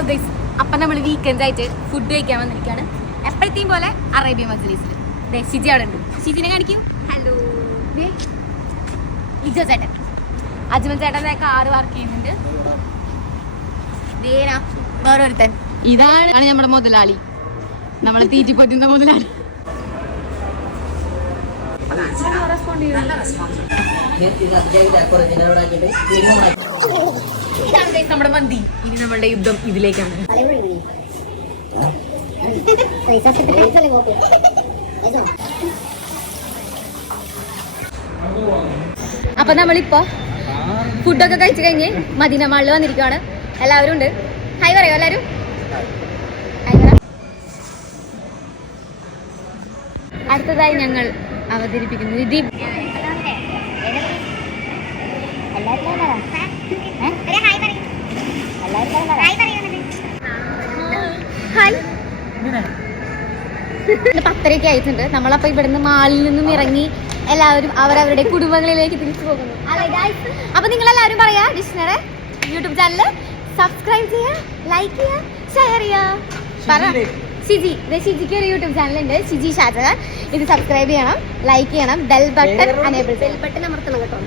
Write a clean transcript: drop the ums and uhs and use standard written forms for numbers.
Hello guys, അപ്പം നമ്മൾ weekend ആയിട്ട് ഫുഡ് കഴിക്കാൻ വന്നിരിക്കുകയാണ്. എപ്പോഴത്തെയും പോലെ അറേബ്യൻ മജ്ലിസിൽ. ഷിജി അവിടെ ഉണ്ട്. ഷിജിനെ കാണിക്കൂ. ഹലോ ലിജോ ചേട്ടൻ, അജ്മൽ ചേട്ടൻ കാറ് വർക്ക് ചെയ്യുന്നുണ്ട്. വേറൊരുത്തൻ ഇതാണ് നമ്മുടെ മുതലാളി, നമ്മളെ തീറ്റിപ്പറ്റുന്ന മുതലാളി. ഇതാണ് നമ്മുടെ മന്തി. ഇനി നമ്മളുടെ യുദ്ധം ഇതിലേക്കാണ്. അപ്പൊ നമ്മളിപ്പോ ഫുഡൊക്കെ കഴിച്ചു കഴിഞ്ഞ് മദീന മാളിൽ വന്നിരിക്കുകയാണ്. എല്ലാവരും ഉണ്ട്. ഹായ് പറയോ എല്ലാവരും. അടുത്തതായി ഞങ്ങൾ അവതരിപ്പിക്കുന്നു ദീപ്. പത്തരയ്ക്ക് ആയിട്ടുണ്ട്. നമ്മളപ്പോ ഇവിടുന്ന് മാളിൽ നിന്നും ഇറങ്ങി എല്ലാവരും അവരവരുടെ കുടുംബങ്ങളിലേക്ക് തിരിച്ചു പോകുന്നു. അപ്പൊ നിങ്ങൾ എല്ലാവരും പറയാ ഡിഷ്ണറെ യൂട്യൂബ് ചാനൽ സബ്സ്ക്രൈബ് ചെയ്യാ, ലൈക്ക് ചെയ്യാ, ഷെയർ ചെയ്യാ. പറ ഷിജിക്ക് ഒരു യൂട്യൂബ് ചാനലുണ്ട്, ഷിജി ഷാജഹാൻ. ഇത് സബ്സ്ക്രൈബ് ചെയ്യണം, ലൈക്ക് ചെയ്യണം, ബെൽ ബട്ടൺ അമർത്തണം കേട്ടോ.